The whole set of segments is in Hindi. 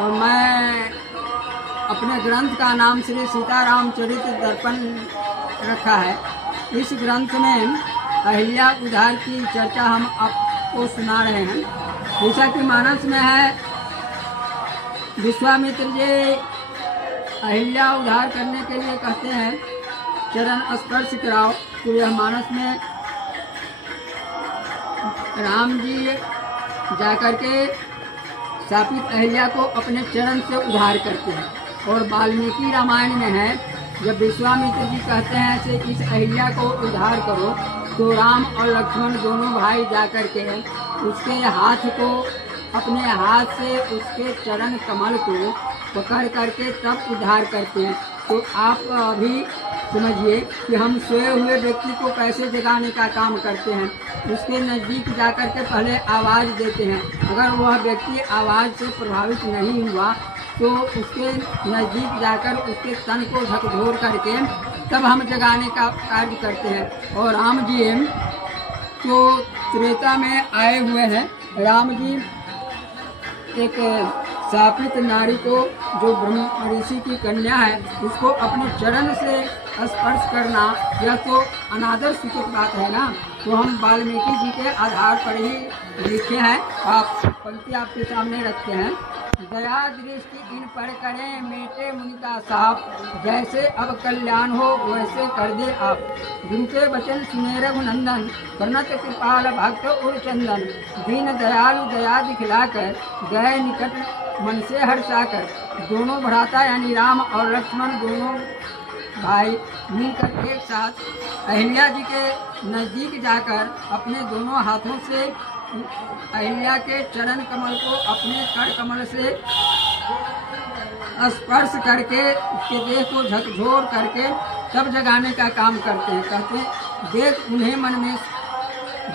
और मैं अपने ग्रंथ का नाम श्री सीताराम चरित दर्पण रखा है। इस ग्रंथ में अहिल्या उद्धार की चर्चा हम आपको सुना रहे हैं। जैसा कि मानस में है, विश्वामित्र जी अहिल्या उद्धार करने के लिए कहते हैं चरण स्पर्श कराओ। तो यह मानस में राम जी जाकर के शापित अहिल्या को अपने चरण से उद्धार करते हैं। और वाल्मीकि रामायण में है, जब विश्वामित्र जी कहते हैं कि इस अहिल्या को उद्धार करो, तो राम और लक्ष्मण दोनों भाई जाकर के उसके हाथ को, अपने हाथ से उसके चरण कमल को पकड़ करके तब उद्धार करते हैं। तो आप अभी समझिए कि हम सोए हुए व्यक्ति को कैसे जगाने का काम करते हैं। उसके नज़दीक जाकर के पहले आवाज़ देते हैं। अगर वह व्यक्ति आवाज़ से प्रभावित नहीं हुआ तो उसके नज़दीक जाकर उसके तन को झकझोर करके तब हम जगाने का कार्य करते हैं। और राम जी जो त्रेता में आए हुए हैं, राम जी एक शापित नारी को, जो ब्रह्म ऋषि की कन्या है, उसको अपने चरण से स्पर्श करना यह तो अनादर सूचक बात है ना। तो हम वाल्मीकि जी के आधार पर ही लिखे हैं। आप पंक्ति आपके सामने रखते हैं। दया दृष्टि इन पर करें मेटे मुनि का साप, जैसे अब कल्याण हो वैसे कर दे आप। जिनके वचन सुने रघुनंदन, करनत कृपाल भक्त उरचंदन। दीन दयालु दया दिखलाकर, गए निकट मन से हर्षाकर। दोनों भ्राता यानी राम और लक्ष्मण दोनों भाई मिलकर एक साथ अहिल्या जी के नज़दीक जाकर अपने दोनों हाथों से अहिल्या के चरण कमल को अपने कर कमल से स्पर्श करके उसके देह को झकझोर करके तब जगाने का काम करते हैं। कहते हैं देख उन्हें मन में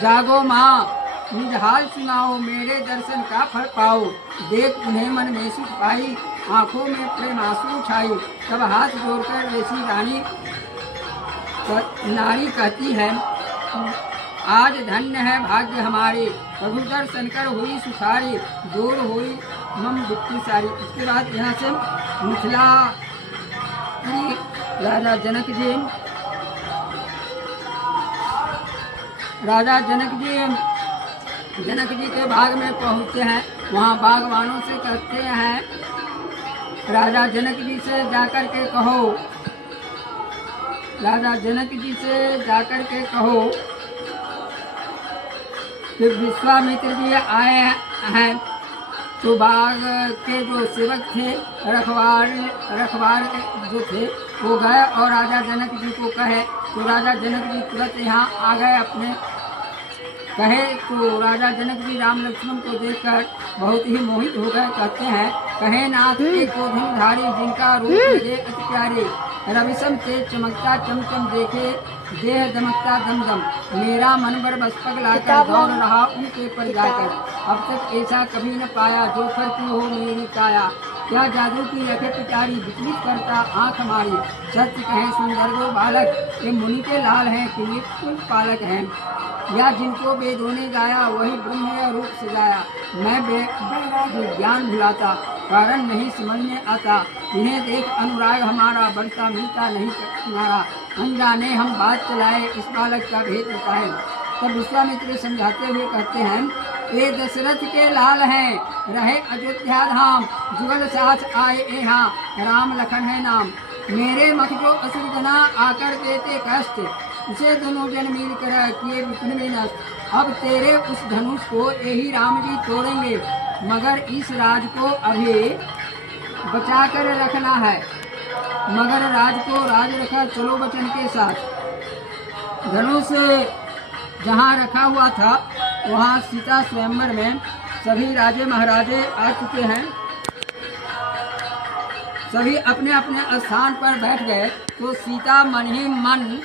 जागो माँ, निज हाल सुनाओ, मेरे दर्शन का फल पाओ। देख उन्हें मन में सुख पाई, आँखों में प्रेम आंसू छाई। तब हाथ जोड़कर वैसी रानी नारी कहती है, आज धन्य है भाग्य हमारे, प्रभु दर्शन कर हुई सुखारी, दूर हुई मम दुखी सारी। इसके बाद यहाँ से मिथिला राजा जनक जी के बाग में पहुँचते हैं। वहाँ बागवानों से कहते हैं, राजा जनक जी से जाकर के कहो, राजा जनक जी से जाकर के कहो कि विश्वामित्र जी आए हैं। तो बाग के जो सेवक थे, रखवार जो थे, वो गए और राजा जनक जी को कहे। तो राजा जनक जी तुरंत यहाँ आ गए अपने कहे। तो राजा जनक जी राम लक्ष्मण को देखकर बहुत ही मोहित हो गए। कहते हैं, कहे नाथ एक को धनुधारी, जिनका रूप लगे अति प्यारे। रविशम तेज चमकता चमचम, देखे देह दमकता दमदम। मेरा मन बर बस पगलाकर दौड़ रहा उनके पर जाकर। अब तक ऐसा कभी न पाया, जो फर की हो मेरी काया। क्या जादू की रखे पिटारी, विचलित करता आँख हमारी। सत्य कहें सुंदर दो बालक, ये मुनि के लाल हैं कि ये कुल पालक हैं। या जिनको वेदों ने गाया, वही ब्रह्म रूप सजाया। मैं वैराग्य ज्ञान भुलाता, कारण नहीं समझ में आता। इन्हें देख अनुराग हमारा, बढ़ता मिलता नहीं किनारा। अनजाने हम बात चलाए, इस बालक का भेद बताए। तब विश्वामित्र समझाते हुए कहते हैं, ये दशरथ के लाल हैं, रहे अयोध्या धाम। जुगल साथ आए यहाँ, राम लखन है नाम। मेरे मख जो असुर जना, आकर देते कष्ट। उसे दोनों जन मिल कर किए विपिन में नष्ट। अब तेरे उस धनुष को यही राम जी तोड़ेंगे, मगर इस राज को अभी बचा कर रखना है। मगर राज को राज रखा, चलो वचन के साथ। धनुष जहाँ रखा हुआ था, वहाँ सीता स्वयंवर में सभी राजे महाराजे आ चुके हैं। सभी अपने अपने स्थान पर बैठ गए। तो सीता मन ही मन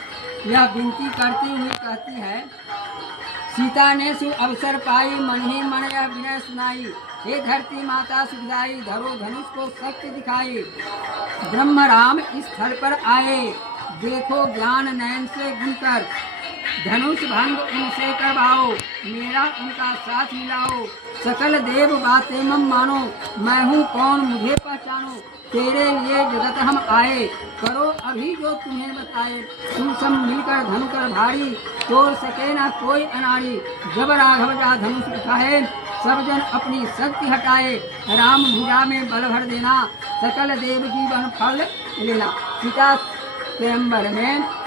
यह विनती करती हुई कहती है, सीता ने सु अवसर पाई, मन ही मन यह विनय सुनाई। हे धरती माता सुखदाई, धरो धनुष को शक्ति दिखाई। ब्रह्म राम इस स्थल पर आए, देखो ज्ञान नयन से गुनकर। धनुष भंग उनसे करवाओ, मेरा उनका साथ मिलाओ। सकल देव बातें मम मानो, मैं हूँ कौन मुझे पहचानो। तेरे लिए जगत हम आए, करो अभी जो तुम्हें बताए। तुम सब मिलकर धनु कर भारी, तोड़ सके ना कोई अनाड़ी। जब राघव जा धनुष उठाए, सब जन अपनी शक्ति हटाए। राम भुजा में बल भर देना, सकल देव जीवन फल लेना। सीता स्वयंवर में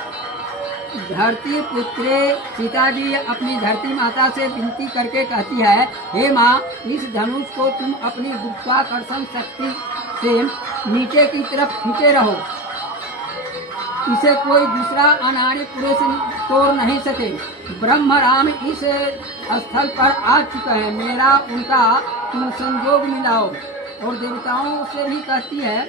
धरती पुत्रे सीता जी अपनी धरती माता से विनती करके कहती है, हे माँ, इस धनुष को तुम अपनी गुरुत्वाकर्षण शक्ति से नीचे की तरफ खींचे रहो। इसे कोई दूसरा अनाड़ी पुरुष तोड़ नहीं सके। ब्रह्म राम इस स्थल पर आ चुका है, मेरा उनका तुम संयोग मिलाओ। और देवताओं से भी कहती है,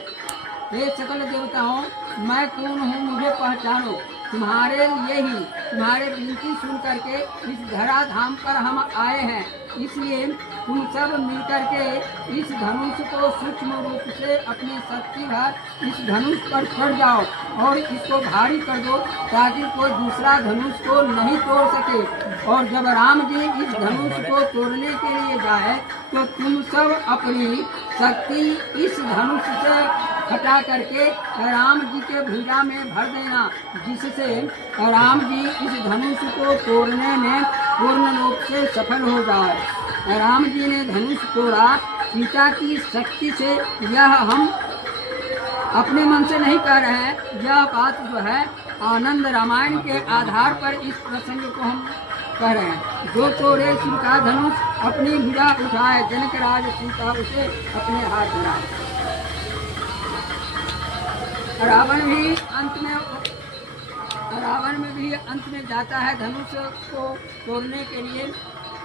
हे सकल देवताओं, मैं कौन हूँ मुझे पहचानो। तुम्हारे लिए ही तुम्हारे विनती सुन करके इस धराधाम पर हम आए हैं, इसलिए तुम सब मिलकर के इस धनुष को सूक्ष्म रूप से अपनी शक्ति भर इस धनुष पर चढ़ जाओ और इसको भारी कर दो, ताकि कोई दूसरा धनुष को नहीं तोड़ सके। और जब राम जी इस धनुष को तोड़ने के लिए जाए, तो तुम सब अपनी शक्ति इस धनुष से हटा करके राम जी के भुजा में भर देना, जिससे राम जी इस धनुष को तोड़ने में पूर्ण रूप से सफल हो जाए। राम जी ने धनुष तोड़ा सीता की शक्ति से। यह हम अपने मन से नहीं कह रहे हैं, यह बात जो है आनंद रामायण के आधार पर इस प्रसंग को हम कह रहे हैं। जो तोड़े शिव का धनुष, अपनी भुजा उठाए, जनक राज सीता उसे अपने हाथ मिलाए। रावण भी अंत में जाता है धनुष को तोड़ने के लिए,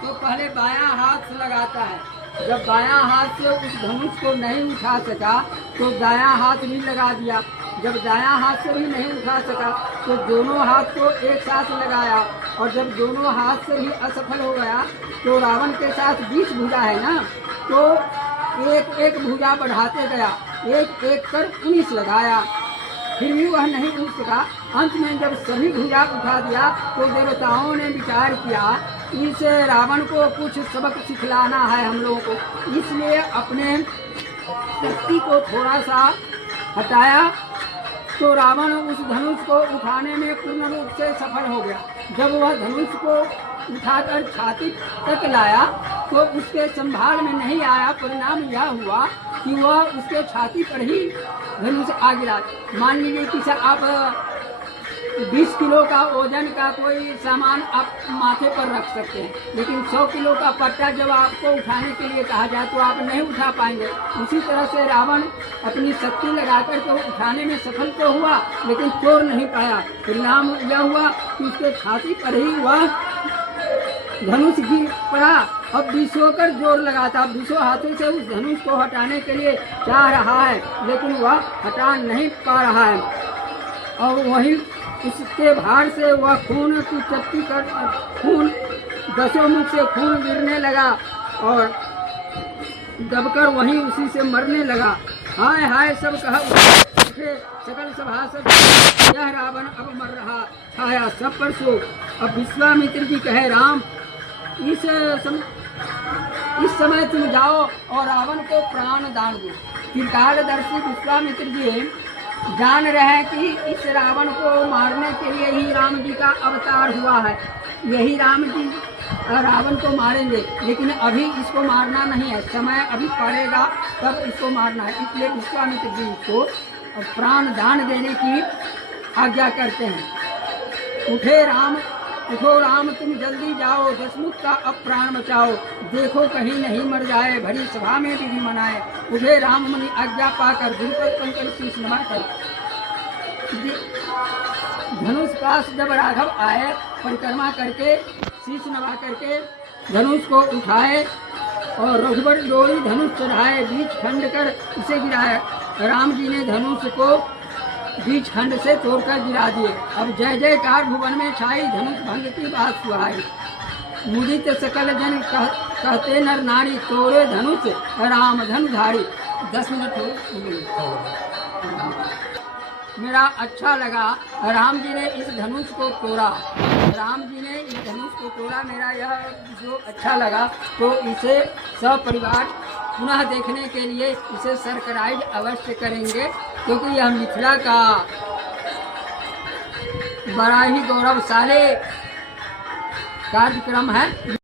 तो पहले बायां हाथ लगाता है। जब बायां हाथ से उस धनुष को नहीं उठा सका, तो दायां हाथ भी लगा दिया। जब दायां हाथ से भी नहीं उठा सका, तो दोनों हाथ को एक साथ लगाया। और जब दोनों हाथ से भी असफल हो गया, तो रावण के साथ 20 भुजा है ना, तो एक एक भुजा बढ़ाते गया, एक एक कर 19 लगाया, फिर भी वह नहीं उठ सका। अंत में जब सभी भुजा उठा दिया, तो देवताओं ने विचार किया, इस रावण को कुछ सबक सिखलाना है हम लोगों को, इसलिए अपने शक्ति को थोड़ा सा हटाया, तो रावण उस धनुष को उठाने में पूर्ण रूप से सफल हो गया। जब वह धनुष को उठाकर छाती तक लाया, तो उसके संभाल में नहीं आया। परिणाम यह हुआ कि वह उसके छाती पर ही धनुष आ गिरा। मान लीजिए कि आप 20 किलो का वजन का कोई सामान आप माथे पर रख सकते हैं, लेकिन 100 किलो का पट्टा जब आपको उठाने के लिए कहा जाए, तो आप नहीं उठा पाएंगे। उसी तरह से रावण अपनी शक्ति लगाकर के उठाने में सफल तो हुआ, लेकिन तोड़ नहीं पाया। परिणाम यह हुआ कि उसके छाती पर ही वह धनुष गिर पड़ा। अब 20 कर जोर लगाता, 20 हाथों से उस धनुष को हटाने के लिए चाह रहा है, लेकिन वह हटा नहीं पा रहा है। और वहीं उसके भार से वह खून की चपटी कर खून दसों मुख से खून गिरने लगा और दबकर वहीं उसी से मरने लगा। हाय हाय सब कहा उठे, सकल सभासद, यह रावण अब मर रहा, छाया सब पर सो। अब विश्वामित्र जी कहे, राम, इस समय तुम जाओ और रावण को प्राण दान दो। त्रिकालदर्शी विश्वामित्र जी जान रहे हैं कि इस रावण को मारने के लिए ही राम जी का अवतार हुआ है, यही राम जी रावण को मारेंगे, लेकिन अभी इसको मारना नहीं है, समय अभी पड़ेगा तब इसको मारना है। इसलिए विश्वामित्र जी इसको प्राण दान देने की आज्ञा करते हैं। उठो राम, तुम जल्दी जाओ, दशमुख का अब प्राण बचाओ, देखो कहीं नहीं मर जाए, भरी सभा में विधि मनाए। उठे राम मुनि आज्ञा पाकर, गुरुपद पंकज शीश नवाकर। धनुष पास जब राघव आए, परिक्रमा करके शीश नवा करके धनुष को उठाए और रघुबर डोरी धनुष चढ़ाए, बीच खंड कर इसे गिराए। राम जी ने धनुष को बीच खंड से तोड़कर गिरा दिए। अब जय जयकार भुवन में छाई, धनुष भंग की बात सुहाई। मुदित सकल जन कहते नर नारी, तोड़े धनुष राम धनुधारी। 10 मिनट हो मेरा अच्छा लगा, राम जी ने इस धनुष को तोड़ा। राम जी ने इस धनुष को तोड़ा। मेरा यह जो अच्छा लगा तो इसे सब परिवार पुनः देखने के लिए इसे सब्सक्राइब अवश्य करेंगे, क्योंकि यह मिथिला का बड़ा ही गौरवशाली कार्यक्रम है।